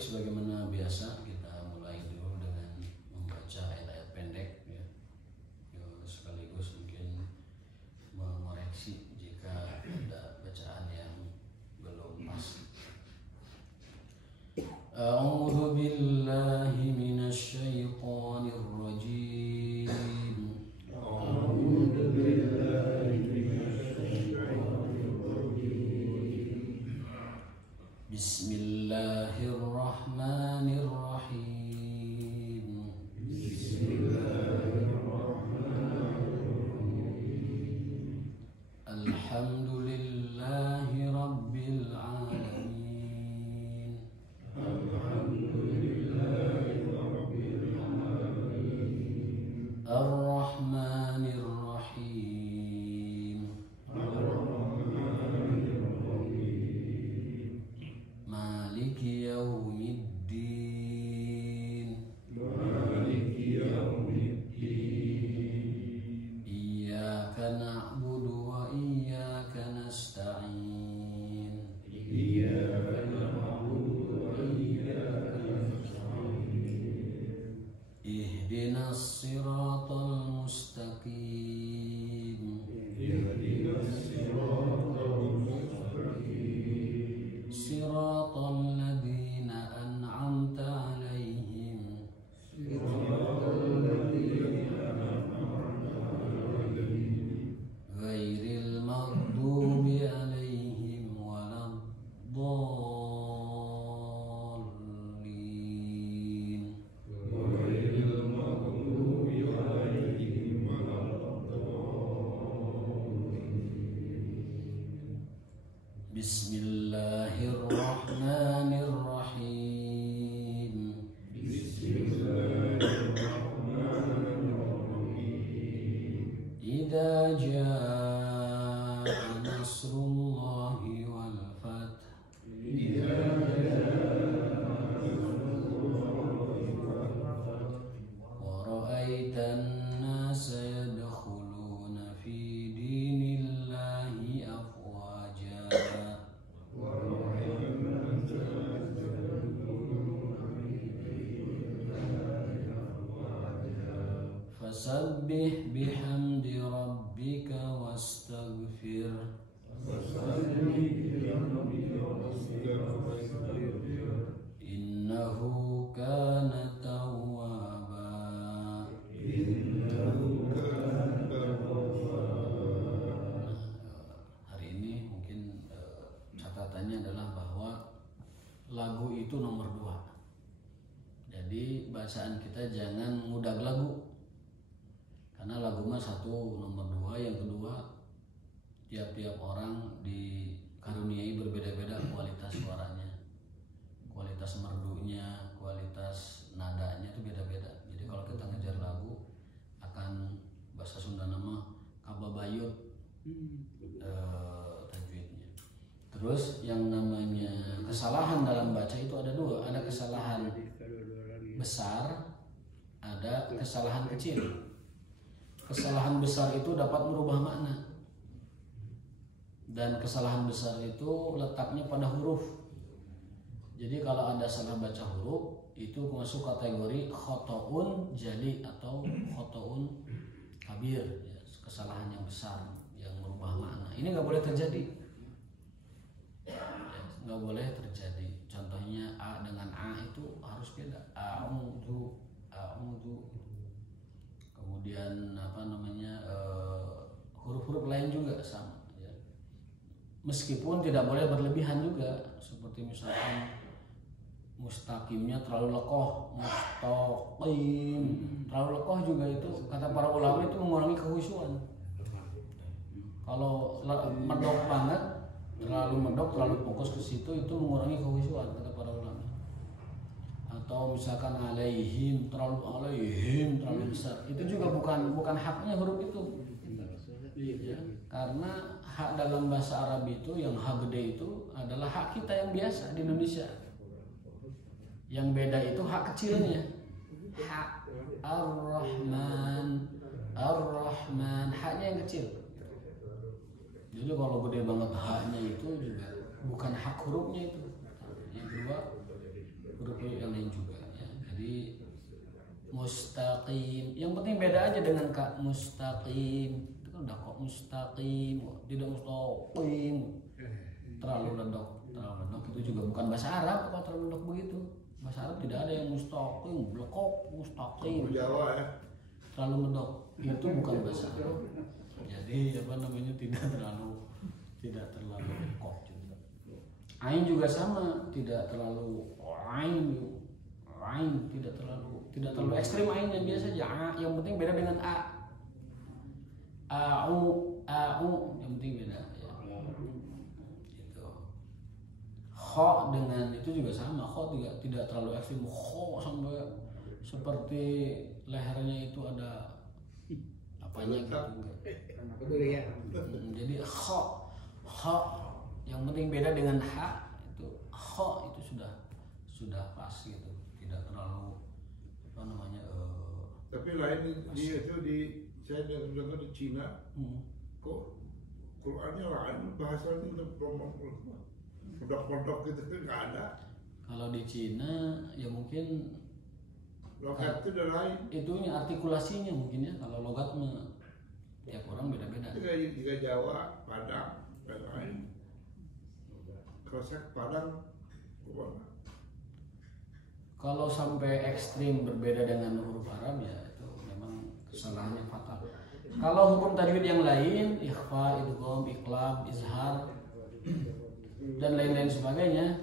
Baik, sebagaimana biasa kita mulai dulu dengan membaca ayat-ayat pendek ya. Sekaligus mungkin mengoreksi jika ada bacaan yang belum pas. A'udzu billahi minasy syaithanir rajim. A'udzu billahi minasy syaithanir rajim. Bismillahirrahmanirrahim. Bismillahirrahmanirrahim. Alhamdulillahi rabbil alamin. Alhamdulillahi rabbil alamin. Ar-Rahmanir Rahim. Ar-Rahmanir Rahim. Maliki yaumiddin. Maliki yaumiddin. Iyyaka na'budu wa iyyaka nasta'in. Iyyaka na'budu wa iyyaka nasta'in. Ihdinas siratal mustaqim. Ihdinas siratal mustaqim. Siratal ladzina an'amta 'alaihim. Siratal ladzina an'amta 'alaihim. Ghairil maghdubi 'alaihim waladdallin. Ghairil maghdubi 'alaihim waladdallin. Bismillahirrahmanirrahim. Bismillahirrahmanirrahim. Idza jaa nasrullahi wal fath. Idza jaa nasrullahi wal fath. Wa ra'aitan nasa yadkhuluna fi dinillahi afwaja. Fasabbih bihamdi rabbika wastaghfir. Innahu kana tawwaba. Hari ini mungkin catatannya adalah bahwa lagu itu nomor 2. Jadi bacaan kita jangan mudah lagu. Karena lagu mah satu nomor 2, yang kedua tiap-tiap orang dikaruniai berbeda-beda kualitas suaranya, kualitas merdunya, kualitas nadanya itu beda-beda. Jadi kalau kita ngejar lagu akan bahasa Sunda nama kababayut tajwidnya. Terus yang namanya kesalahan dalam baca itu ada 2, ada kesalahan besar, ada kesalahan kecil. Kesalahan besar itu dapat merubah makna, dan kesalahan besar itu letaknya pada huruf. Jadi kalau ada salah baca huruf itu masuk kategori khotoun jali atau khotoun kabir, ya, kesalahan yang besar yang merubah makna. Ini nggak boleh terjadi, nggak boleh terjadi. Contohnya a dengan a itu harus beda. A'udzu. Kemudian huruf-huruf lain juga sama ya. Meskipun tidak boleh berlebihan juga, seperti misalkan mustaqimnya terlalu lekoh, mustaqim terlalu lekoh juga itu kata para ulama itu mengurangi kekhusyuan. Kalau medok banget, terlalu medok, terlalu fokus ke situ itu mengurangi kekhusyuan kata para ulama. Atau misalkan alaihim terlalu besar, itu juga bukan haknya huruf itu ya. Karena hak dalam bahasa Arab itu yang hak gede itu adalah hak kita yang biasa di Indonesia. Yang beda itu hak kecilnya, hak Ar-Rahman, haknya yang kecil. Jadi kalau gede banget haknya itu juga bukan hak hurufnya itu. Yang kedua, huruf yang lain juga ya. Jadi mustaqim, yang penting beda aja dengan kak mustaqim, itu kan udah kok mustaqim, tidak mustaqim, terlalu ledok itu juga bukan bahasa Arab. Kalau terlalu ledok begitu, bahasa Arab tidak ada yang mustaqim, blekok mustaqim, Jawa ya, terlalu ledok itu bukan bahasa Arab. Jadi apa namanya tidak terlalu kok juga. Ain juga sama, tidak terlalu ain tidak terlalu ekstrim ainnya, biasa aja a, yang penting beda dengan au yang penting beda ya. Gitu. Kho dengan itu juga sama, kho juga tidak terlalu ekstrim, kho sampai seperti lehernya itu ada apanya gitu. Jadi kho yang penting beda dengan ha, itu kho itu sudah pas gitu, tidak terlalu apa namanya. Tapi lain dia itu saya dengar di Cina, kok Qurannya lain, bahasanya pondok-pondok gitu kan nggak ada. Kalau di Cina ya mungkin Logat itu udah lain. Itunya artikulasinya mungkin ya, kalau logat mah tiap orang beda-beda. Juga Jawa, Padang, lain. Kalau saya Padang, kalau sampai ekstrim berbeda dengan huruf Arab ya itu memang kesalahannya fatal. Kalau hukum tajwid yang lain, ikhfa, idgham, iqlab, izhar dan lain-lain sebagainya,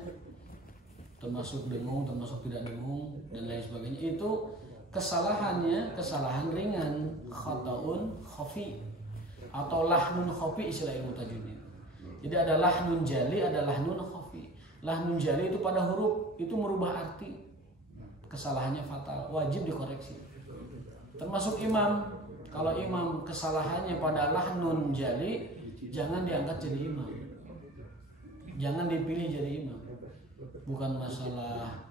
termasuk dengung, termasuk tidak dengung dan lain sebagainya, itu kesalahan ringan, khata'un khafi atau lahnun khafi istilah ilmu tajwid. Jadi ada lahnun jali, ada lahnun khafi. Lahnun jali itu pada huruf itu merubah arti, kesalahannya fatal, wajib dikoreksi. Termasuk imam, kalau imam kesalahannya pada lahnun jali, jangan diangkat jadi imam, jangan dipilih jadi imam. Bukan masalah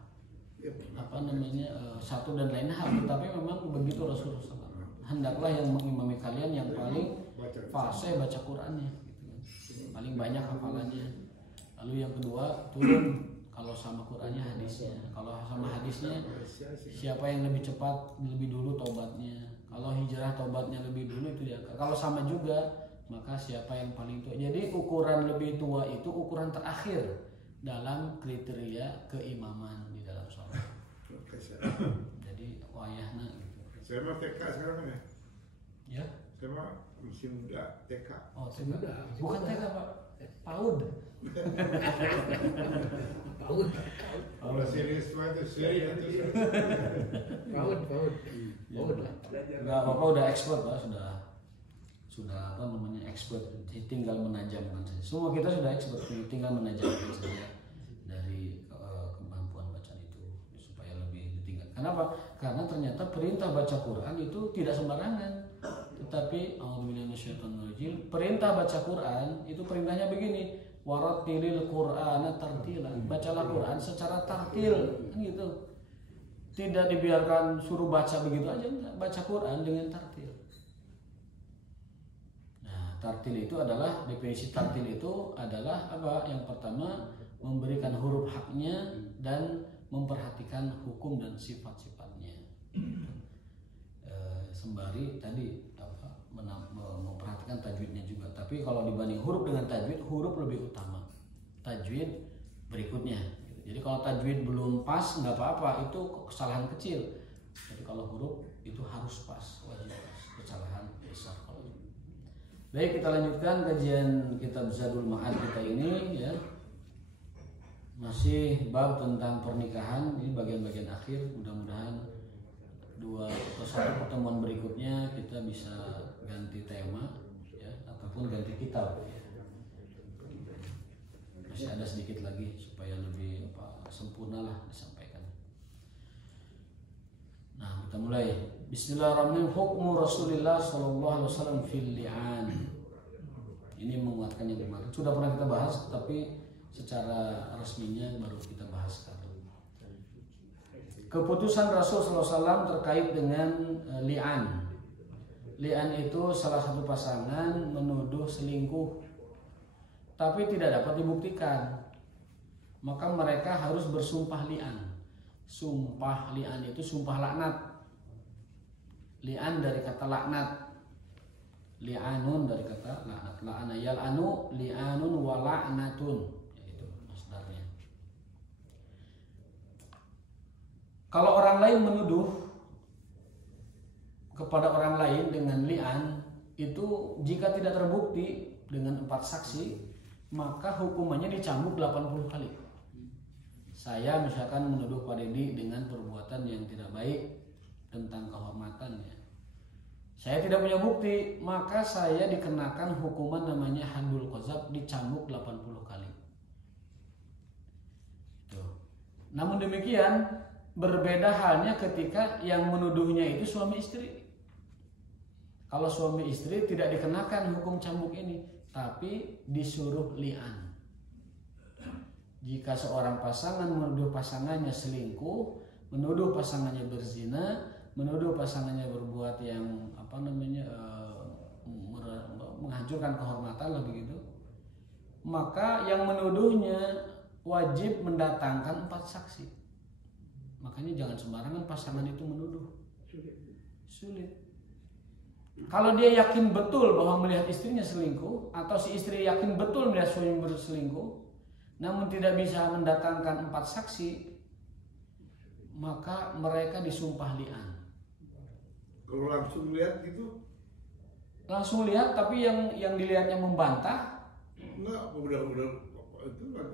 apa namanya satu dan lain hal, tetapi memang begitu Rasulullah SAW. Hendaklah yang mengimami kalian yang paling fasih baca Qurannya, paling banyak hafalannya. Lalu yang kedua, turun kalau sama Qurannya hadisnya. Kalau sama hadisnya, siapa yang lebih cepat lebih dulu tobatnya. Kalau hijrah tobatnya lebih dulu itu diangkat. Kalau sama juga, maka siapa yang paling tua. Jadi ukuran lebih tua itu ukuran terakhir dalam kriteria keimaman di dalam sholat. Jadi wayahna gitu. Saya mau TK sekarang ya. Ya. Saya mau masih muda TK. Oh, TK. Bukan TK Pak, PAUD. PAUD. Kalau serius itu serius itu. PAUD. Enggak apa-apa, udah expert Pak, sudah apa namanya expert, tinggal menajamkan saja. Semua kita sudah expert, tinggal menajamkan saja dari kemampuan bacaan itu supaya lebih ditingkat. Kenapa? Karena ternyata perintah baca Quran itu tidak sembarangan. Tetapi perintah baca Quran itu perintahnya begini, warattilil Qur'ana tartila. Bacalah Quran secara tartil, kan gitu. Tidak dibiarkan suruh baca begitu aja, enggak. Baca Quran dengan tartil. Nah, tartil itu adalah, definisi tartil itu adalah apa? Yang pertama, memberikan huruf haknya dan memperhatikan hukum dan sifat-sifatnya. Sembari tadi memperhatikan tajwidnya juga. Tapi kalau dibanding huruf dengan tajwid, huruf lebih utama. Tajwid berikutnya. Jadi kalau tajwid belum pas nggak apa-apa, itu kesalahan kecil. Tapi kalau huruf itu harus pas, wajib pas, kesalahan besar kalau. Baik, kita lanjutkan kajian kitab Zadul Ma'ad kita ini ya. Masih bab tentang pernikahan, ini bagian-bagian akhir. Mudah-mudahan satu pertemuan berikutnya kita bisa ganti tema ya, ataupun ganti kitab ya. Masih ada sedikit lagi supaya lebih sempurna lah disampaikan. Nah, kita mulai. Bismillahirrahmanirrahim. Hukmu Rasulullah sallallahu alaihi wasallam fil li'an. Ini menguatkan yang kemarin. Sudah pernah kita bahas, tapi secara resminya baru kita bahas sekarang. Keputusan Rasul SAW terkait dengan li'an. Li'an itu salah satu pasangan menuduh selingkuh, tapi tidak dapat dibuktikan. Maka mereka harus bersumpah li'an. Sumpah li'an itu sumpah laknat. Li'an dari kata laknat. Li'anun dari kata laknat. La'ana yal'anu li'anun wa la'natun. Itu masdarnya. Kalau orang lain menuduh kepada orang lain dengan li'an, itu jika tidak terbukti dengan 4 saksi, maka hukumannya dicambuk 80 kali. Saya misalkan menuduh Pak Dedi dengan perbuatan yang tidak baik tentang kehormatannya. Saya tidak punya bukti, maka saya dikenakan hukuman namanya haddul qadzaf, dicambuk 80 kali. Tuh. Namun demikian, berbeda halnya ketika yang menuduhnya itu suami istri. Kalau suami istri tidak dikenakan hukum cambuk ini, tapi disuruh li'an. Jika seorang pasangan menuduh pasangannya selingkuh, menuduh pasangannya berzina, menuduh pasangannya berbuat yang menghancurkan kehormatan lah begitu, maka yang menuduhnya wajib mendatangkan 4 saksi. Makanya jangan sembarangan pasangan itu menuduh. Sulit. Kalau dia yakin betul bahwa melihat istrinya selingkuh, atau si istri yakin betul melihat suami berselingkuh, namun tidak bisa mendatangkan 4 saksi, maka mereka disumpah li'an. Kalau langsung lihat gitu? Langsung lihat, tapi yang dilihatnya membantah. Enggak, udah itu kan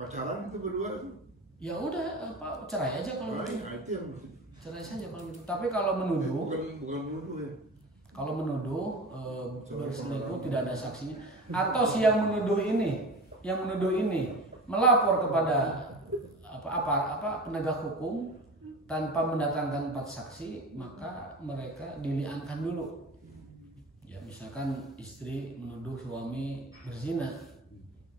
pacaran itu berdua itu. Ya udah, cerai aja kalau gitu. Itu yang Cerai saja kalau gitu. Tapi kalau menuduh, bukan menuduh ya. Kalau menuduh berselingkuh tidak ada saksinya, atau si yang menuduh ini melapor kepada penegak hukum tanpa mendatangkan 4 saksi, maka mereka dili'ankan dulu. Ya, misalkan istri menuduh suami berzina,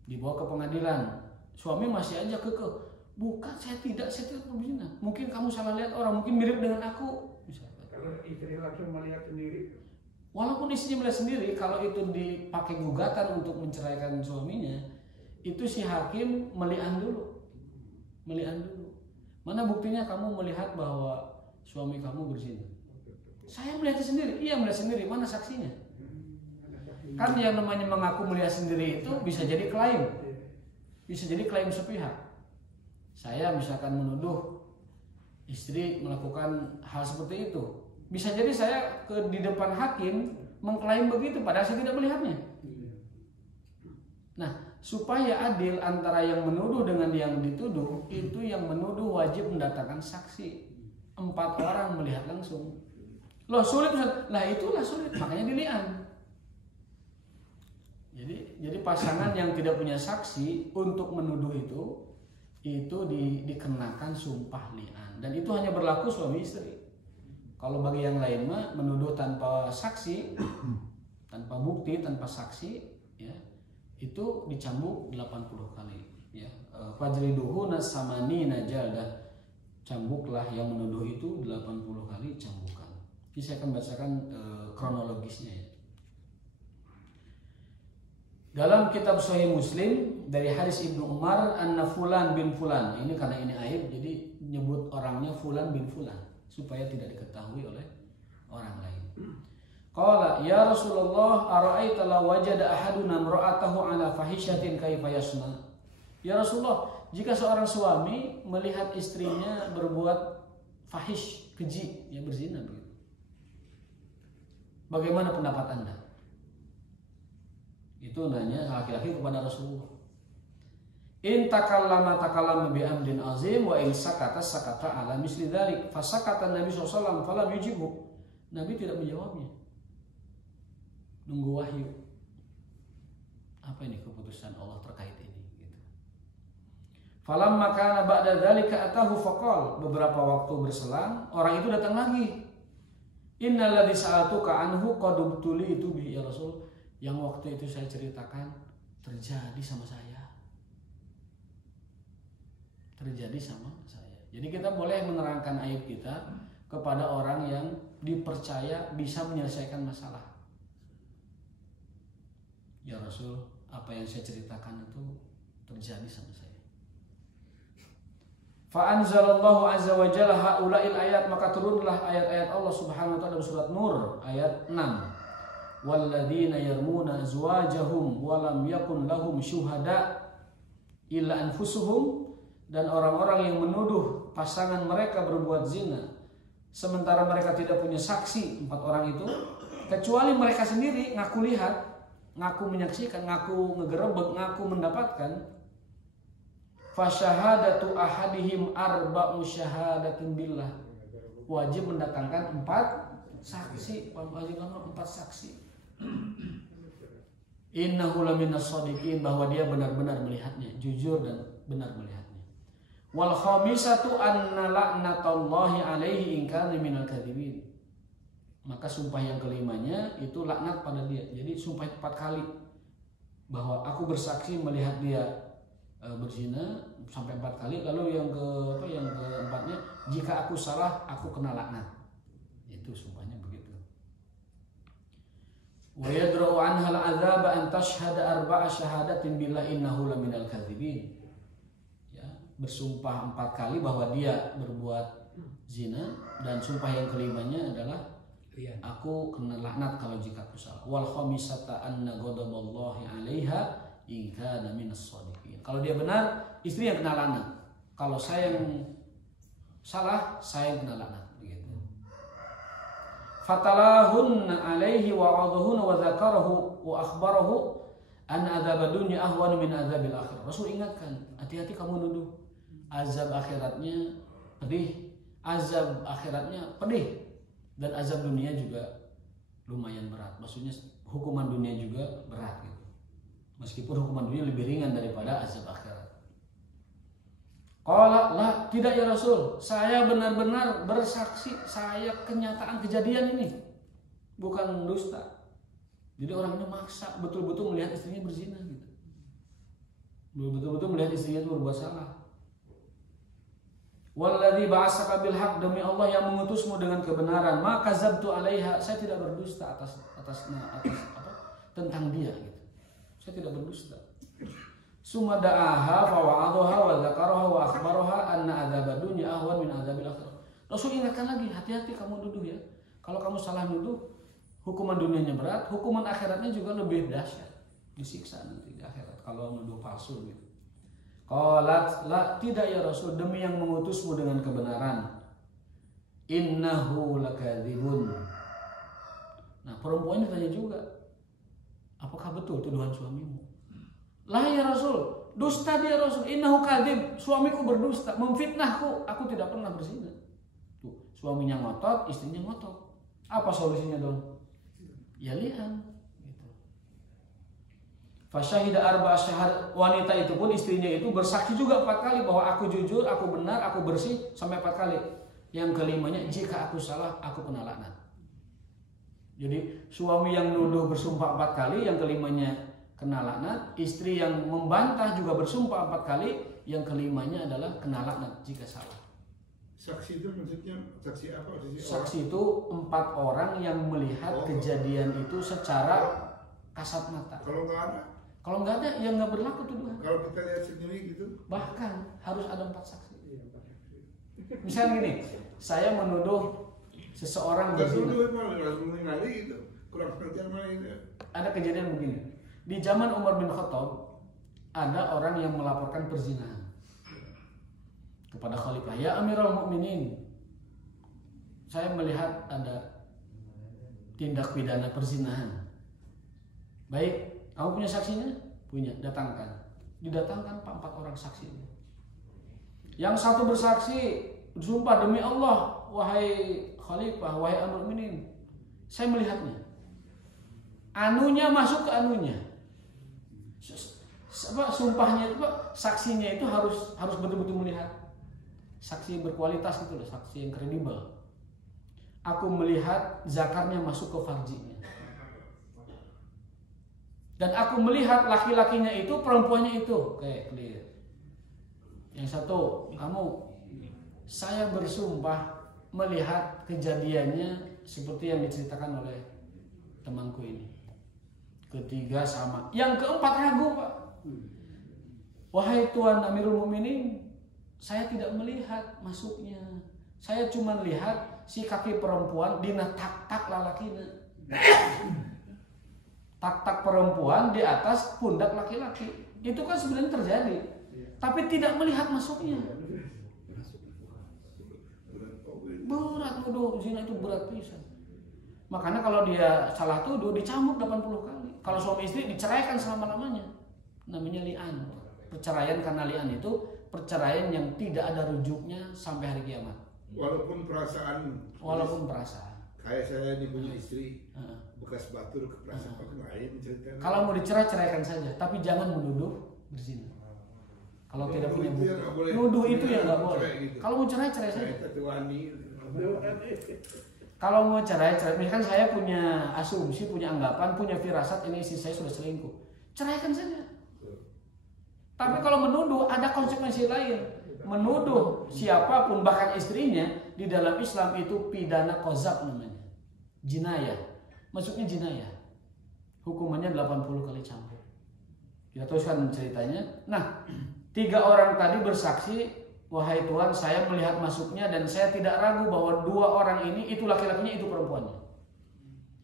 dibawa ke pengadilan, suami masih aja kekeh, bukan, saya tidak berzina, mungkin kamu salah lihat orang, mungkin mirip dengan aku. Misalkan. Kalau istri langsung melihat sendiri, walaupun istrinya melihat sendiri, kalau itu dipakai gugatan untuk menceraikan suaminya, itu si hakim meli'an dulu. Mana buktinya kamu melihat bahwa suami kamu berzina? Saya melihatnya sendiri. Iya, melihat sendiri. Mana saksinya? Kan yang namanya mengaku melihat sendiri itu bisa jadi klaim. Bisa jadi klaim sepihak. Saya misalkan menuduh istri melakukan hal seperti itu. Bisa jadi saya di depan hakim mengklaim begitu, padahal saya tidak melihatnya. Nah, supaya adil antara yang menuduh dengan yang dituduh, itu yang menuduh wajib mendatangkan saksi. 4 orang melihat langsung. Loh sulit, lah itulah sulit, makanya dili'an. Jadi pasangan yang tidak punya saksi untuk menuduh itu dikenakan sumpah li'an, dan itu hanya berlaku suami istri. Kalau bagi yang lain mah menuduh tanpa saksi, tanpa bukti, tanpa saksi, ya, itu dicambuk 80 kali. Ya, fajriduhu nasamani jaldah, cambuklah yang menuduh itu 80 kali cambukan. Ini saya akan bacakan kronologisnya ya. Dalam kitab Sahih Muslim dari hadis Ibnu Umar, anna fulan bin fulan. Ini karena ini aib, jadi nyebut orangnya fulan bin fulan supaya tidak diketahui oleh orang lain. Qala ya Rasulullah, ara'aita law wajada ahaduna imra'atahu ala fahishatin kaifa yasna? Ya Rasulullah, jika seorang suami melihat istrinya berbuat fahish, keji, ya berzina begitu, bagaimana pendapat Anda? Itu nanya laki-laki kepada Rasulullah. In takallama bi amrin azim wa in sakata ala misli dzalik. Fasakata Nabi SAW falam yujibhu. Nabi tidak menjawabnya. Nunggu wahyu. Apa ini keputusan Allah terkait ini gitu. Falamma kana ba'da dzalika atahu faqal. Beberapa waktu berselang, orang itu datang lagi. Innal ladzi sa'atuka anhu qad ubtulitu bihi ya Rasul. Yang waktu itu saya ceritakan terjadi sama saya. Terjadi sama saya. Jadi kita boleh menerangkan aib kita kepada orang yang dipercaya bisa menyelesaikan masalah. Ya Rasul, apa yang saya ceritakan itu terjadi sama saya. Fa anzalallahu azza wa jalla haula'il ayat, maka turunlah ayat-ayat Allah Subhanahu wa taala dalam surat Nur ayat 6. Walladzina yarmuna azwajahum wa lam yakun lahum syuhada illa anfusuhum, dan orang-orang yang menuduh pasangan mereka berbuat zina sementara mereka tidak punya saksi, 4 orang itu, kecuali mereka sendiri ngaku lihat, ngaku menyaksikan, ngaku ngegerebek, ngaku mendapatkan. Fasyahadatu ahadihim arba'u syahadatin billah, wajib mendatangkan 4 saksi, wajib 4 saksi. Innahu laminas shadiqin, bahwa dia benar-benar melihatnya, jujur dan benar melihatnya. Wal khamisatu anna la'natallahi alaihi in kana minal kadzibin, maka sumpah yang kelimanya itu laknat pada dia. Jadi sumpah 4 kali bahwa aku bersaksi melihat dia berzina sampai 4 kali, lalu yang keempatnya, jika aku salah aku kena laknat. Itu sumpahnya begitu. Wa yadra'u anhal adzaba an tashhada arba'a syahadatin billah innahu laminal kadzibin. Ya, bersumpah 4 kali bahwa dia berbuat zina, dan sumpah yang kelimanya adalah aku kena laknat kalau jika aku salah. Wal khamisata anna ghadaballahi 'alaiha in kana minas shadiqin. Kalau dia benar, istri yang kena laknat. Kalau saya yang salah, saya yang kena laknat. Begitu. Fatalahunna alaihi wa a'adhuhunna wa dzakarahu wa akhbarahu an adzab dunya ahwanu min adzabil akhirah. Rasul ingatkan, hati-hati kamu nuduh azab akhiratnya pedih, azab akhiratnya pedih, dan azab dunia juga lumayan berat. Maksudnya hukuman dunia juga berat gitu. Meskipun hukuman dunia lebih ringan daripada azab akhirat. Qala la, tidak ya Rasul, saya benar-benar bersaksi, saya kenyataan kejadian ini, bukan dusta. Jadi orang ini maksa betul-betul melihat istrinya berzina gitu. Betul-betul melihat istrinya itu berbuat salah. Walladzi ba'atsaka bil haqq, demi Allah yang mengutusmu dengan kebenaran, maka kadzabtu 'alaiha, saya tidak berdusta atas tentang dia gitu. Saya tidak berdusta. Summa da'aha fa wa'adhaha wa dzakaraha wa akhbaraha anna adzab dunya ahwan min adzabil akhirah. Rasul ingatkan lagi, hati-hati kamu nuduh ya. Kalau kamu salah nuduh, hukuman dunianya berat, hukuman akhiratnya juga lebih dahsyat. Disiksa nanti di akhirat kalau nuduh palsu gitu. Qalat la, tidak ya Rasul, demi yang mengutusmu dengan kebenaran. Innahu lakadzibun. Nah, perempuan ditanya juga, apakah betul tuduhan suamimu? Lah ya Rasul, dusta dia Rasul. Innahu kadzib, suamiku berdusta, memfitnahku, aku tidak pernah berzina. Tuh, suaminya ngotot, istrinya ngotot. Apa solusinya dong? Ya lihat. Fasyahida arba'a syahad, wanita itu pun istrinya itu bersaksi juga 4 kali bahwa aku jujur, aku benar, aku bersih, sampai 4 kali. Yang kelimanya, jika aku salah aku kena laknat. Jadi suami yang nuduh bersumpah 4 kali, yang kelimanya kena laknat. Istri yang membantah juga bersumpah 4 kali, yang kelimanya adalah kena laknat jika salah. Saksi itu maksudnya saksi apa? Saksi itu 4 orang yang melihat kejadian itu secara kasat mata. Kalau nggak ada, ya nggak berlaku tuduhan. Kalau kita lihat sendiri gitu. Bahkan harus ada 4 saksi. Misalnya gini, saya menuduh seseorang berzina. Ada kejadian begini. Di zaman Umar bin Khattab, ada orang yang melaporkan perzinahan kepada Khalifah. Ya Amirul Mukminin, saya melihat ada tindak pidana perzinahan. Baik, kamu punya saksinya? Punya, datangkan. Didatangkan 4 orang saksi. Yang satu bersaksi, bersumpah demi Allah, wahai Khalifah, wahai Amirul Mukminin, saya melihatnya. Anunya masuk ke anunya. Sumpahnya itu, saksinya itu harus betul-betul melihat. Saksi berkualitas gitu loh, saksi yang kredibel. Aku melihat zakarnya masuk ke farjinya. Dan aku melihat laki-lakinya itu, perempuannya itu. Oke, clear. Yang satu, kamu, saya bersumpah melihat kejadiannya seperti yang diceritakan oleh temanku ini. Ketiga sama. Yang keempat ragu, Pak. Wahai Tuan Amirul Mukminin, saya tidak melihat masuknya. Saya cuma lihat si kaki perempuan dina tak-tak lalakina. Tak-tak perempuan di atas pundak laki-laki. Itu kan sebenarnya terjadi. Tapi tidak melihat masuknya. Berat nuduh zina itu berat pisan. Makanya kalau dia salah tuduh dicambuk 80 kali. Kalau suami istri diceraikan selama-lamanya. Namanya li'an. Perceraian karena li'an itu perceraian yang tidak ada rujuknya sampai hari kiamat. Walaupun perasaan kayak saya ini punya istri bekas batur ke perasaan lain ceritanya. Kalau mau dicerai ceraikan saja, tapi jangan menuduh berzina. Kalau tidak punya bukti, nuduh itu yang nggak boleh. Gitu. Kalau mau cerai cerai saja. Kalau mau cerai, misalkan saya punya asumsi, punya anggapan, punya firasat ini istri saya sudah selingkuh, ceraikan saja. Tapi kalau menuduh ada konsekuensi lain. Menuduh siapapun bahkan istrinya di dalam Islam itu pidana qazaf namanya. Jinayah. Masuknya jinayah. Hukumannya 80 kali cambuk. Kita teruskan ceritanya. Nah, 3 orang tadi bersaksi, wahai Tuhan, saya melihat masuknya dan saya tidak ragu bahwa 2 orang ini itu laki-lakinya, itu perempuannya.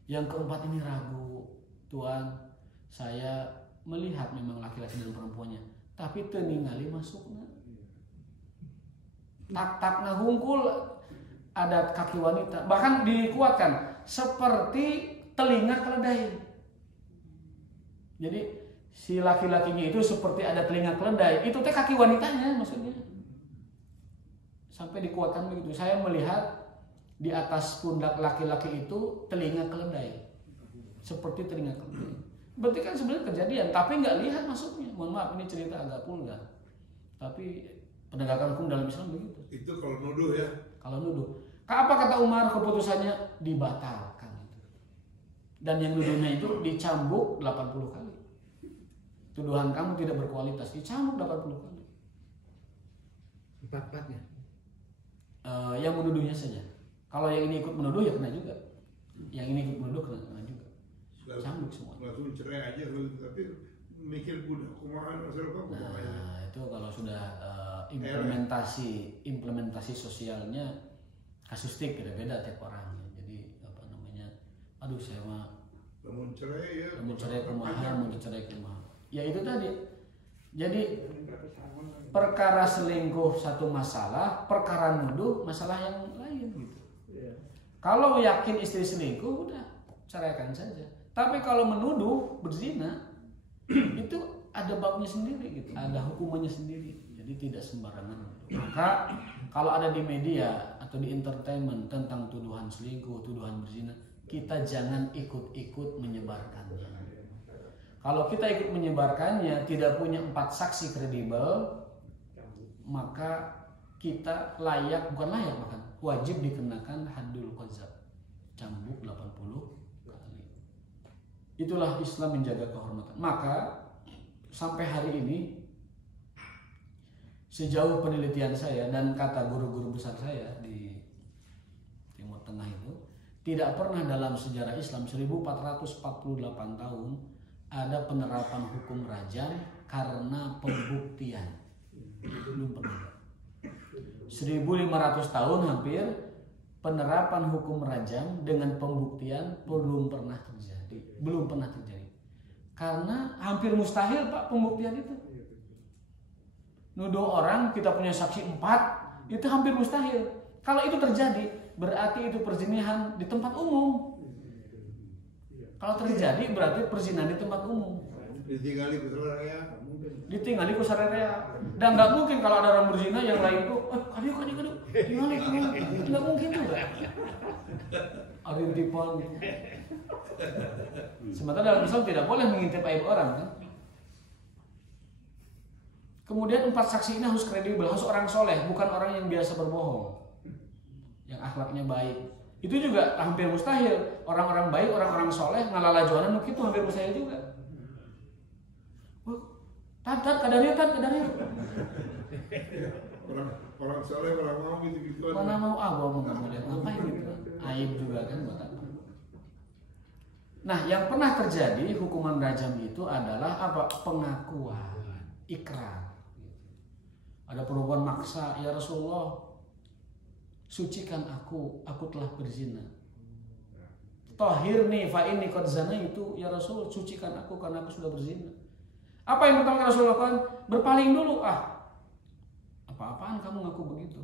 Yang keempat ini ragu, Tuhan, saya melihat memang laki-laki dan perempuannya, tapi teu ningali masukna. Tak-takna hungkul ada kaki wanita, bahkan dikuatkan seperti telinga keledai. Jadi si laki-lakinya itu seperti ada telinga keledai, itu teh kaki wanitanya maksudnya. Sampai dikuatkan begitu. Saya melihat di atas pundak laki-laki itu telinga keledai, seperti telinga keledai. Berarti kan sebenarnya kejadian, tapi nggak lihat masuknya. Mohon maaf, ini cerita agak vulgar, tapi penegakan hukum dalam Islam begitu. Itu kalau nuduh ya. Kalau nuduh. Apa kata Umar, keputusannya dibatalkan. Dan yang nuduhnya itu dicambuk 80 kali. Tuduhan kamu tidak berkualitas, dicambuk 80 kali. Empat-empatnya. Yang menuduhnya saja. Kalau yang ini ikut menuduh ya kena juga. Yang ini ikut menuduh kena juga. Cambuk semua. Langsung cerai aja, tapi mikir budak kumaha masalah apa. Nah, itu kalau sudah implementasi sosialnya kasustik beda-beda tiap orang. Jadi apa namanya? Aduh, saya mah mau cerai ya. Mau cerai kumaha. Ya itu tadi. Jadi perkara selingkuh satu masalah, perkara nuduh masalah yang lain gitu. Kalau yakin istri selingkuh udah ceraikan saja. Tapi kalau menuduh berzina itu ada babnya sendiri gitu, ada hukumannya sendiri. Jadi tidak sembarangan. Maka kalau ada di media atau di entertainment tentang tuduhan selingkuh, tuduhan berzina, kita jangan ikut-ikut menyebarkannya. Kalau kita ikut menyebarkannya, tidak punya 4 saksi kredibel, maka kita bukan layak bahkan wajib dikenakan haddul qazaf, cambuk 80 kali. Itulah Islam menjaga kehormatan. Maka sampai hari ini, sejauh penelitian saya dan kata guru-guru besar saya di Timur Tengah itu, tidak pernah dalam sejarah Islam 1448 tahun ada penerapan hukum rajam karena pembuktian. Belum pernah. 1500 tahun hampir penerapan hukum rajam dengan pembuktian belum pernah terjadi. Karena hampir mustahil Pak pembuktian itu. Nuduh orang kita punya saksi 4 itu hampir mustahil. Kalau itu terjadi berarti itu perzinahan di tempat umum. Kalau terjadi berarti perzinahan di tempat umum. Ditinggali ku sararea. Dan nggak mungkin kalau ada orang berzina yang lain tuh, kadiu, tinggali, nggak mungkin juga. Arintipan. Sementara dalam Islam tidak boleh mengintip aib orang kan. Kemudian 4 saksi ini harus kredibel, harus orang soleh, bukan orang yang biasa berbohong, yang akhlaknya baik. Itu juga hampir mustahil. Orang-orang baik, orang-orang soleh ngalalajoanan itu hampir mustahil juga. Tat kadarnya. Orang soleh orang mau gitu-gitu. Mana mau gua mau lihat ngapain gitu. Aib juga kan buat apa. Nah, yang pernah terjadi hukuman rajam itu adalah apa? Pengakuan, ikrar. Ada perempuan maksa, ya Rasulullah, sucikan aku telah berzina. Tahirni fa inni qad zanaitu, ya Rasul, sucikan aku karena aku sudah berzina. Apa yang pertama Rasul lakukan? Berpaling dulu. Apa-apaan kamu ngaku begitu?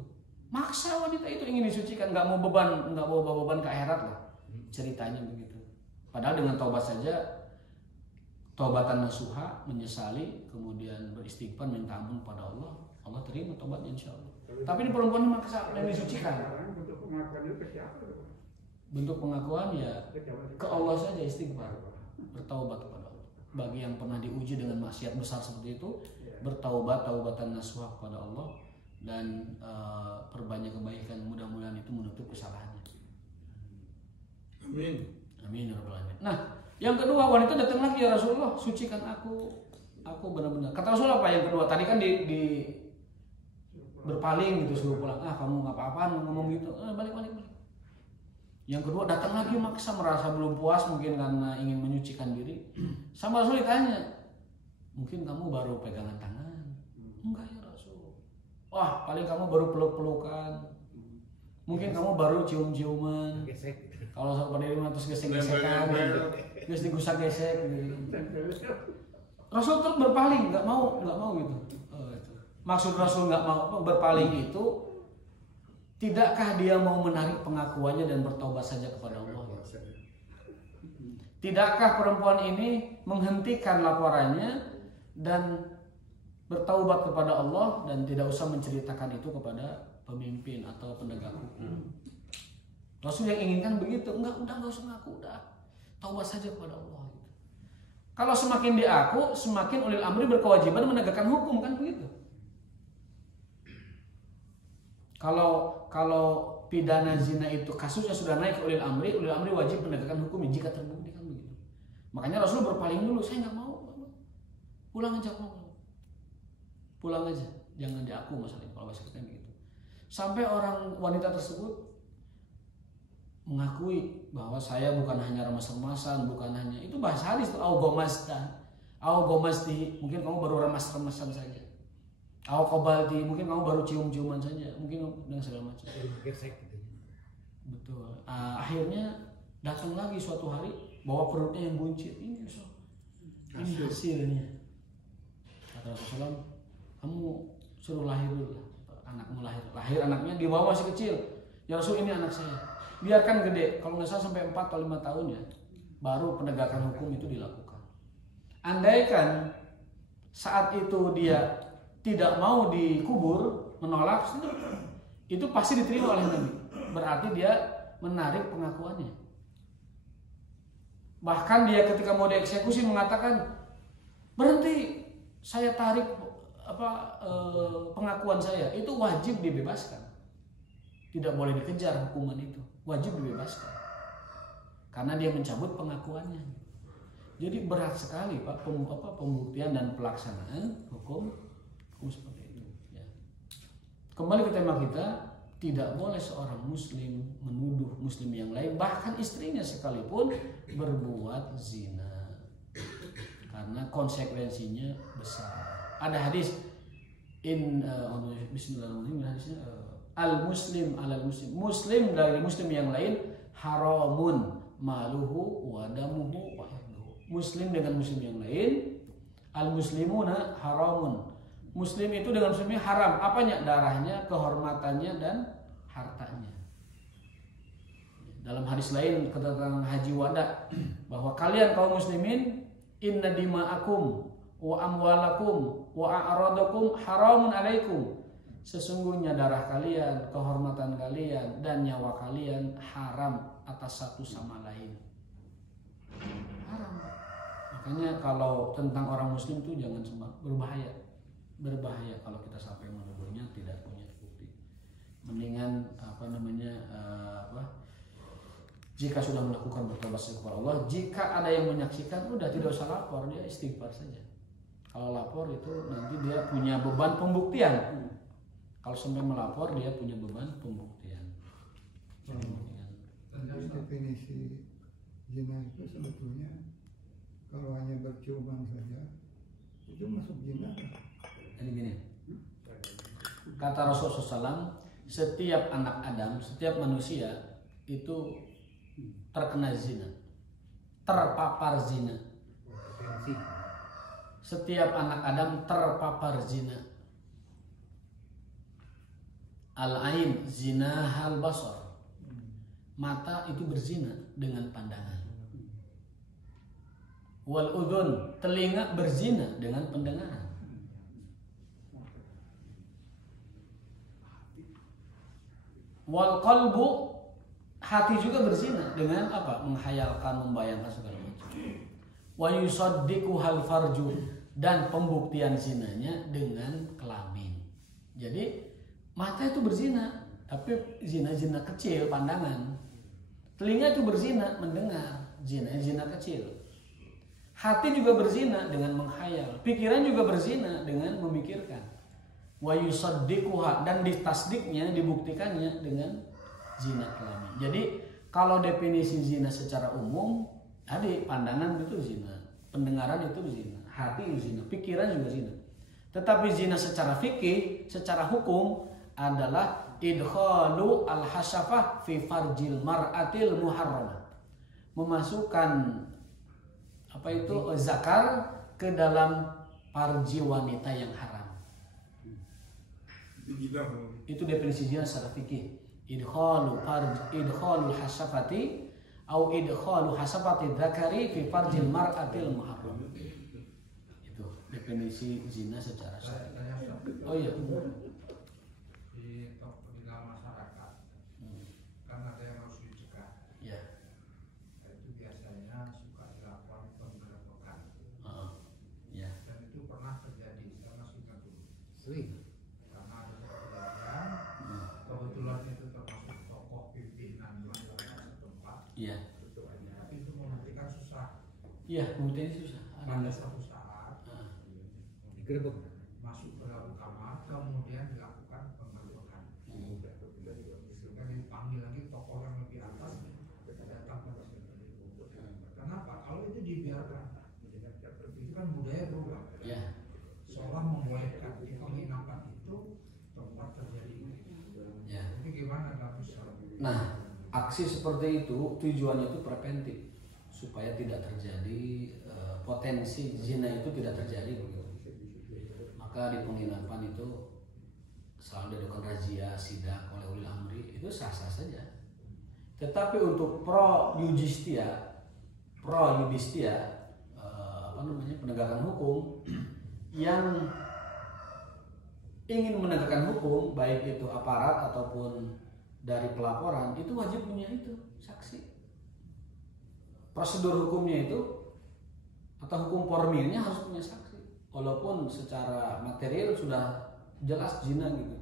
Maksa wanita itu ingin disucikan, nggak mau bawa beban ke akhirat lah. Ceritanya begitu. Padahal dengan taubat saja, taubatan nasuha, menyesali, kemudian beristighfar, minta ampun pada Allah, Allah terima taubatnya insya Allah. Tapi ini perempuan ini maksa yang disucikan. Bentuk pengakuan itu ke siapa? Bentuk pengakuan ya ke Allah saja, istighfar, bertaubat kepada Allah. Bagi yang pernah diuji dengan maksiat besar seperti itu, bertaubat, taubatan nasuha kepada Allah, dan perbanyak kebaikan, mudah-mudahan itu menutup kesalahannya. Amin. Amin ya rabbal alamin. Nah, yang kedua, wanita datang lagi, ya Rasulullah, sucikan aku benar-benar. Kata Rasulullah apa yang kedua? Tadi kan di berpaling gitu, suruh pulang. Kamu nggak apa-apaan ngomong gitu. Balik. Yang kedua datang lagi, maksa, merasa belum puas mungkin karena ingin menyucikan diri. Sama Rasul ditanya, mungkin kamu baru pegangan tangan? Enggak ya Rasul. Wah, paling kamu baru peluk-pelukan. Mungkin kamu baru cium-ciuman. Kalau pada diri terus gesek-gesekan, terus digusak-gesek gitu. Rasul terus berpaling, nggak mau gitu. Maksud Rasul nggak mau berpaling itu, tidakkah dia mau menarik pengakuannya dan bertaubat saja kepada Allah? Tidakkah perempuan ini menghentikan laporannya dan bertaubat kepada Allah dan tidak usah menceritakan itu kepada pemimpin atau penegak hukum? Rasul yang inginkan begitu, udah usah ngaku, udah taubat saja kepada Allah. Kalau semakin diaku, semakin ulil amri berkewajiban menegakkan hukum, kan begitu. Kalau pidana zina itu kasusnya sudah naik ke ulil amri wajib menegakkan hukumnya jika terbukti, kan begitu. Makanya Rasul berpaling dulu, saya nggak mau, pulang aja, jangan diaku masalah ini, kalau bahasa kita begitu. Sampai orang wanita tersebut mengakui bahwa saya bukan hanya remas-remasan, bukan hanya itu bahasa hadis itu au gomasti, mungkin kamu baru remas-remasan saja. Au qabalti, mungkin kamu baru cium-ciuman saja, mungkin dengan segala macam. Betul. Akhirnya datang lagi suatu hari bawa perutnya yang buncit. Ini hasilnya. Kata Rasulullah, kamu suruh lahir dulu, anakmu lahir anaknya di bawah masih kecil. Ya Rasul, ini anak saya. Biarkan gede, kalau nggak salah sampai 4 atau 5 tahun ya, baru penegakan hukum itu dilakukan. Andaikan saat itu dia tidak mau dikubur, menolak, itu pasti diterima oleh Nabi. Berarti dia menarik pengakuannya. Bahkan dia ketika mau dieksekusi mengatakan, berhenti, saya tarik pengakuan saya, itu wajib dibebaskan. Tidak boleh dikejar hukuman itu, wajib dibebaskan karena dia mencabut pengakuannya. Jadi berat sekali Pak pembuktian dan pelaksanaan hukum seperti itu ya. Kembali ke tema kita, tidak boleh seorang muslim menuduh muslim yang lain, bahkan istrinya sekalipun, berbuat zina, karena konsekuensinya besar. Ada hadis bismillahirrahmanirrahim, hadisnya al-muslim alal muslim, muslim dari muslim yang lain haramun maluhu wa damuhu wa irduhu. Muslim dengan muslim yang lain, al-muslimuna haramun, muslim itu dengan muslimnya haram, apanya? Darahnya, kehormatannya, dan hartanya. Dalam hadis lain kedatangan haji wada, bahwa kalian kaum muslimin, inna dima'akum wa amwalakum wa a'radakum haramun alaikum, sesungguhnya darah kalian, kehormatan kalian, dan nyawa kalian haram atas satu sama lain. Haram. Makanya kalau tentang orang muslim itu jangan berbahaya. Berbahaya kalau kita sampai menuduhnya tidak punya bukti. Mendingan jika sudah melakukan bertobat kepada Allah, jika ada yang menyaksikan, udah tidak usah lapor, dia istighfar saja. Kalau lapor itu nanti dia punya beban pembuktian. Kalau sampai melapor dia punya beban pembuktian. Definisi zina itu sebetulnya kalau hanya berciuman saja itu masuk zina. Jadi gini, Kata Rasulullah SAW, setiap anak Adam, setiap manusia itu terkena zina, terpapar zina. Setiap anak Adam terpapar zina. Al-ain zina hal basar. Mata itu berzina dengan pandangan. Wal udhun, telinga berzina dengan pendengaran. Wal qalbu, hati juga berzina dengan apa? Menghayalkan, membayangkan segala macam. Wa yusaddiqu hal farju, dan pembuktian zinanya dengan kelamin. Jadi mata itu berzina, tapi zina kecil, pandangan. Telinga itu berzina, mendengar, zina kecil. Hati juga berzina dengan menghayal. Pikiran juga berzina dengan memikirkan. Wa yusaddiquha, dan ditasdiknya, dibuktikannya dengan zina kelamin. Jadi kalau definisi zina secara umum, tadi pandangan itu zina, pendengaran itu zina, hati itu zina, pikiran juga zina. Tetapi zina secara fikih, secara hukum adalah idkhalu al-hasyafah fi farjil mar'atil muharramah. Memasukkan apa itu zakar ke dalam farji wanita yang haram. Itu definisi zina secara fikih. Idkhalul hasyafati au idkhalu hasyafati dzakari fi farjil mar'atil muharramah. Itu definisi zina secara syar'i. Oh iya. Di dalam masyarakat kan ada yang harus dicegah. Ya. Itu biasanya suka dilakukan penggerebekan. Ya. Dan itu pernah terjadi, saya masih ingat dulu. Sering. Karena ada kejadian, kebetulan itu termasuk tokoh pimpinan masyarakat setempat. Iya. Tapi itu membuktikan susah. Iya, membuktikan susah. Pada suatu saat Digerebek. masuk ke dalam kamar, kemudian dilakukan penggerbekan. Sehingga dipanggil lagi tokoh yang lebih atas datang pada situ. Kenapa? Kalau itu dibiarkan, itu kan budaya berubah. Ya. Seolah membolehkan di penginapan itu tempat terjadi ini. Ya. Tapi gimana dalam Islam? Nah, aksi seperti itu tujuannya itu preventif supaya tidak terjadi potensi zina itu tidak terjadi begitu. Maka di penginapan itu selalu dilakukan razia, sidak oleh ulil amri, itu sah-sah saja. Tetapi untuk pro yudistia penegakan hukum yang ingin menegakkan hukum, baik itu aparat ataupun dari pelaporan, itu wajib punya itu saksi. Prosedur hukumnya itu atau hukum formilnya harus punya saksi, walaupun secara material sudah jelas zina gitu.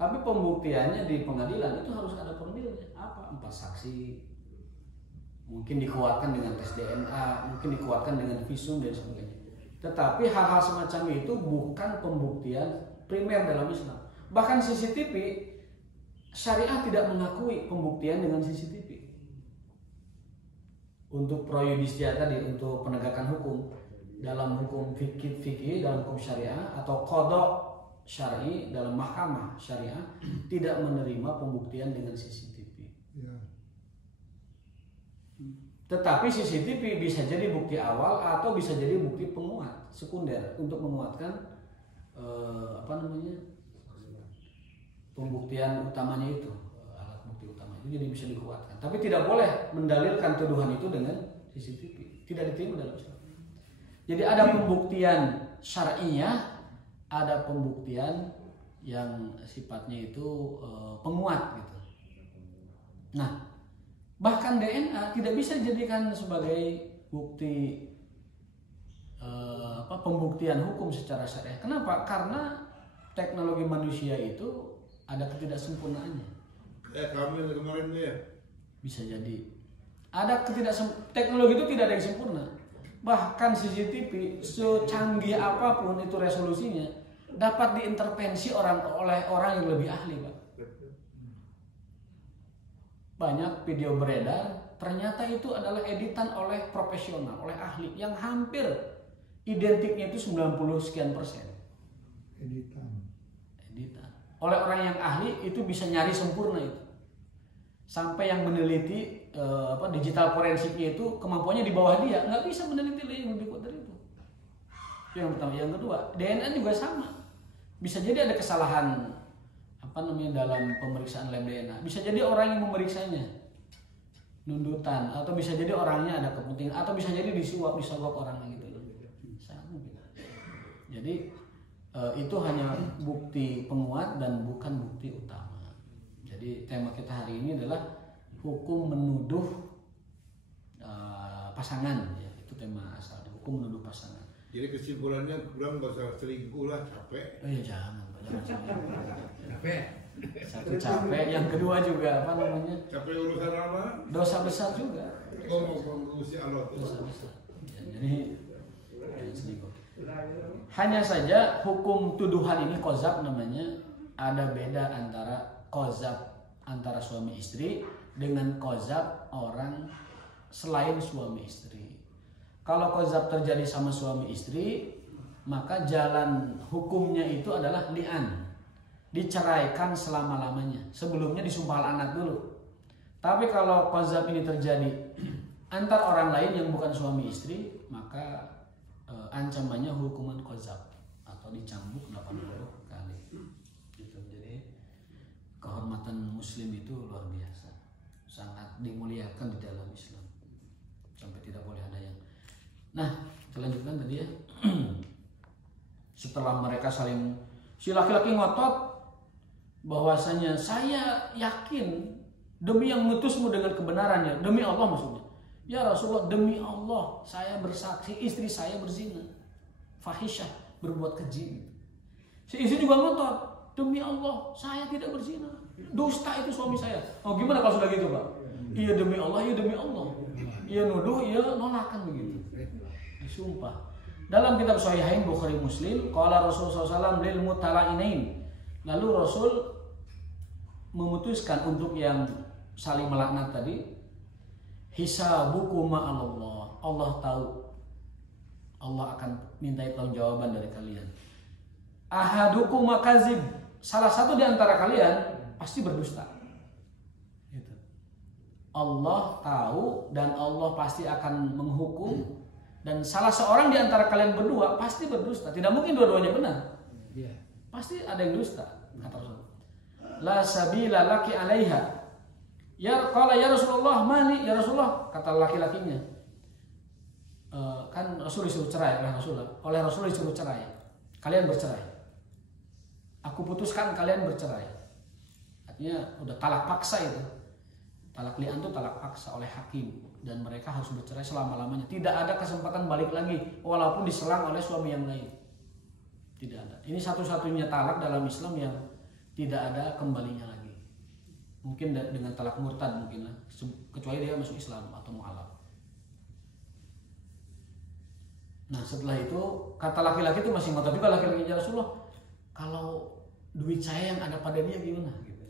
Tapi pembuktiannya di pengadilan itu harus ada formilnya. Apa? 4 saksi, mungkin dikuatkan dengan tes DNA, mungkin dikuatkan dengan visum dan sebagainya. Tetapi hal-hal semacam itu bukan pembuktian primer dalam Islam. Bahkan CCTV, syariah tidak mengakui pembuktian dengan CCTV. Untuk pro yudistia tadi, untuk penegakan hukum dalam hukum fikih, dalam hukum syariah atau qada syar'i dalam mahkamah syariah tidak menerima pembuktian dengan CCTV. Ya. Tetapi CCTV bisa jadi bukti awal atau bisa jadi bukti penguat sekunder untuk menguatkan pembuktian utamanya itu, alat bukti utama itu jadi bisa dikuatkan. Tapi tidak boleh mendalilkan tuduhan itu dengan CCTV, tidak diterima dalam Islam. Jadi ada pembuktian syar'iyah, ada pembuktian yang sifatnya itu penguat gitu. Nah, bahkan DNA tidak bisa dijadikan sebagai bukti pembuktian hukum secara syariah. Kenapa? Karena teknologi manusia itu ada ketidaksempurnaannya. Kami kemarin ya. Bisa jadi ada teknologi itu tidak ada yang sempurna. Bahkan CCTV secanggih apapun itu resolusinya dapat diintervensi oleh orang yang lebih ahli, Pak. Banyak video beredar, ternyata itu adalah editan oleh profesional, oleh ahli yang hampir identiknya itu 90 sekian %. Editan. oleh orang yang ahli itu bisa nyari sempurna itu. Sampai yang meneliti digital forensiknya itu kemampuannya di bawah dia, nggak bisa meneliti lebih kuat dari itu. Yang pertama, yang kedua, DNA juga sama. Bisa jadi ada kesalahan dalam pemeriksaan lab DNA. Bisa jadi orang yang memeriksanya nundutan, atau bisa jadi orangnya ada kepentingan, atau bisa jadi disogok orangnya gitu. Sangat. Jadi itu hanya bukti penguat dan bukan bukti utama. Jadi tema kita hari ini adalah hukum menuduh pasangan, ya, itu tema asal, hukum menuduh pasangan. Jadi kesimpulannya kurang nggak usah selingkuh lah, capek. Oh ya jangan Capek. satu capek, yang kedua juga Capek urusan apa? dosa besar juga. Mau mengurusi Allah tuh. Dosa besar. Ya, jadi selingkuh. Hanya saja hukum tuduhan ini qazaf namanya, ada beda antara qazaf antara suami istri dengan qazaf orang selain suami istri. Kalau qazaf terjadi sama suami istri, maka jalan hukumnya itu adalah li'an, diceraikan selama-lamanya. Sebelumnya disumpah anak dulu. Tapi kalau qazaf ini terjadi antar orang lain yang bukan suami istri, maka ancamannya hukuman qazaf atau dicambuk 80 kali. Gitu. Jadi kehormatan muslim itu luar biasa, sangat dimuliakan di dalam Islam, sampai tidak boleh ada yang. Nah, kita lanjutkan tadi ya. Setelah mereka saling, si laki-laki ngotot bahwasanya saya yakin demi yang mengutusmu dengan kebenarannya, demi Allah maksudnya. Ya Rasulullah, demi Allah saya bersaksi istri saya berzina, fahisyah, berbuat keji. Si istri juga ngotot, demi Allah saya tidak berzina, dusta itu suami saya. Oh gimana kalau sudah gitu Pak? Iya demi Allah, iya demi Allah. Iya nuduh, iya nolakan begitu. Sumpah. Dalam kitab Sahihain Bukhari Muslim, qala Rasulullah SAW lil mutala'inain. Lalu Rasul memutuskan untuk yang saling melaknat tadi, hisabukum ma'allah. Allah tahu. Allah akan mintai pertanggungjawaban dari kalian. Ahadukum makazib. Salah satu di antara kalian pasti berdusta. Gitu. Allah tahu dan Allah pasti akan menghukum. Dan salah seorang di antara kalian berdua pasti berdusta. Tidak mungkin dua-duanya benar. Pasti ada yang dusta, kata Rasul. La sabila laki alaiha. Ya qala ya Rasulullah mali ya Rasulullah, kata laki-lakinya. Kan Rasul disuruh cerai oleh Rasul disuruh cerai. Kalian bercerai. Aku putuskan kalian bercerai. Artinya udah talak paksa itu. Talak li'an itu talak paksa oleh hakim. Dan mereka harus bercerai selama-lamanya. Tidak ada kesempatan balik lagi walaupun diselang oleh suami yang lain. Tidak ada. Ini satu-satunya talak dalam Islam yang tidak ada kembalinya lagi. Mungkin dengan talak murtad mungkin lah. Kecuali dia masuk Islam atau mu'alaf. Nah setelah itu kata laki-laki itu masih ngotot juga laki-laki ya Rasulullah. Kalau duit saya yang ada pada dia gimana? Gitu.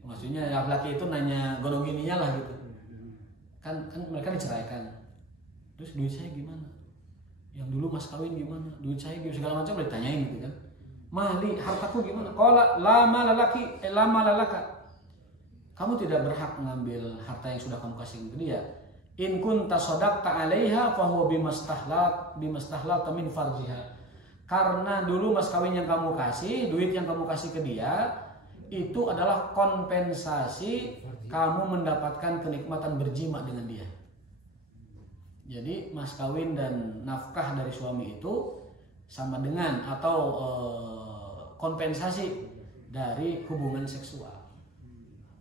Maksudnya laki-laki itu nanya golongininya lah gitu. Kan mereka diceraikan. Terus duit saya gimana? Yang dulu mas kawin gimana? Duit saya gimana? Segala macam ditanyain gitu kan. Mali, hartaku gimana? Qala lama lalaka. Kamu tidak berhak mengambil harta yang sudah kamu kasih ke dia. In kunta shadaqta 'alaiha fa huwa bimastahlat min farjiha. Karena dulu mas kawin yang kamu kasih, duit yang kamu kasih ke dia itu adalah kompensasi kamu mendapatkan kenikmatan berjima dengan dia. Jadi mas kawin dan nafkah dari suami itu sama dengan atau kompensasi dari hubungan seksual.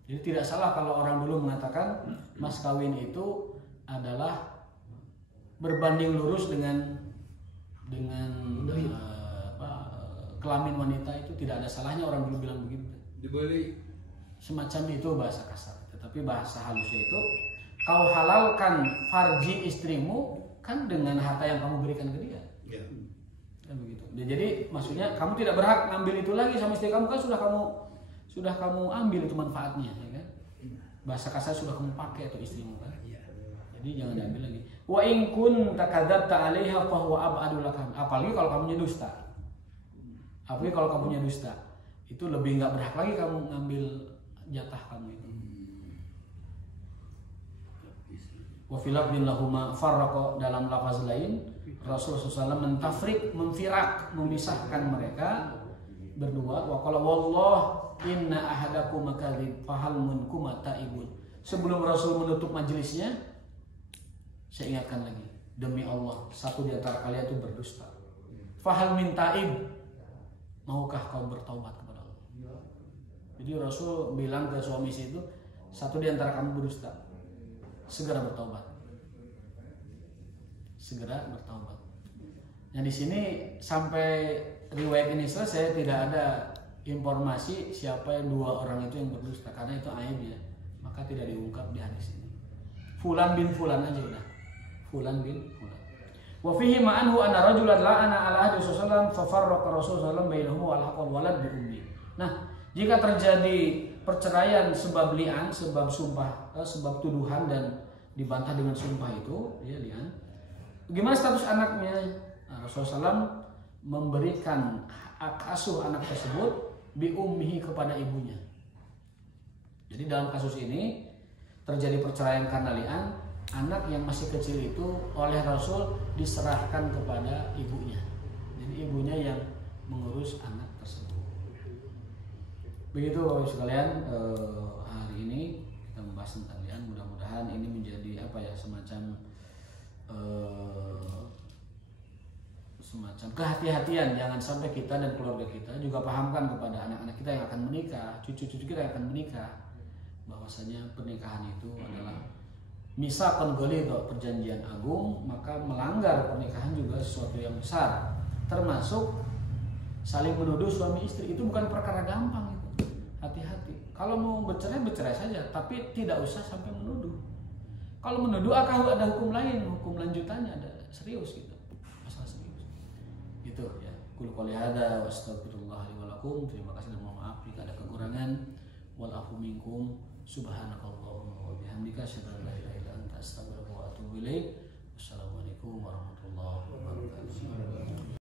Jadi tidak salah kalau orang dulu mengatakan mas kawin itu adalah berbanding lurus dengan kelamin wanita, itu tidak ada salahnya orang dulu bilang begitu. Dibalik Semacam itu bahasa kasar. Tetapi bahasa halusnya itu kau halalkan farji istrimu kan dengan harta yang kamu berikan ke dia. ya. Kan begitu. Jadi maksudnya kamu tidak berhak ngambil itu lagi sama istri kamu, kan sudah kamu ambil itu manfaatnya, ya kan? Bahasa kasar sudah kamu pakai atau istrimu kan. Jadi jangan diambil lagi. Wa in kunta kadzabta 'alaiha fa huwa ab'adu lakan. Apalagi kalau kamu dusta. itu lebih nggak berhak lagi kamu ngambil jatah kamu itu. Wa fil lafdhin lahuma farraqa, dalam lafaz lain Rasulullah SAW mentafrik, memfirak, memisahkan mereka berdua. Wa qala wallah inna ahadakum makadzib fahal minkum taibun. Sebelum Rasul menutup majelisnya, saya ingatkan lagi, demi Allah, satu di antara kalian itu berdusta. Fahal min taib, maukah kau bertaubat kepada Allah? Jadi Rasul bilang ke suami itu, satu di antara kamu berdusta, segera bertaubat. Segera bertaubat. Nah di sini sampai riwayat ini selesai tidak ada informasi siapa yang dua orang itu yang berdusta, karena itu aib ya, maka tidak diungkap di hadis ini. Fulan bin Fulan aja udah. Fulan bin Fulan. Wa fihi ma'anhu anna rajulan la'ana ala ahdi sallallahu fa farraqa Rasulullah bainahum wa alhaqal walad bi ummi. Nah, jika terjadi perceraian sebab li'an, sebab sumpah, sebab tuduhan dan dibantah dengan sumpah itu, ya li'an. Bagaimana status anaknya? Nah, Rasulullah SAW memberikan hak asuh anak tersebut bi ummihi kepada ibunya. Jadi dalam kasus ini terjadi perceraian karena li'an, anak yang masih kecil itu oleh Rasul diserahkan kepada ibunya. Jadi ibunya yang mengurus anak tersebut. Begitu Bapak Ibu sekalian, hari ini kita membahas tentang li'an. Mudah-mudahan ini menjadi semacam kehati-hatian, jangan sampai kita dan keluarga kita juga pahamkan kepada anak-anak kita yang akan menikah, cucu-cucu kita yang akan menikah, bahwasanya pernikahan itu adalah misaqun ghalidh, perjanjian agung, maka melanggar pernikahan juga sesuatu yang besar, termasuk saling menuduh suami istri. Itu bukan perkara gampang itu. Hati-hati. Kalau mau bercerai, bercerai saja, tapi tidak usah sampai menuduh. Kalau menuduh akan ada hukum lain, hukum lanjutannya ada serius gitu. Masalah serius. Gitu ya. Qul qouli hadza wa astaghfirullah li wa lakum. Terima kasih dan mohon maaf jika ada kekurangan. Wal afu minkum. Subhanakallahumma wa bihamdika asyhadu an la ilaha illa anta astaghfiruka wa atubu ilaik. Wassalamualaikum warahmatullahi wabarakatuh.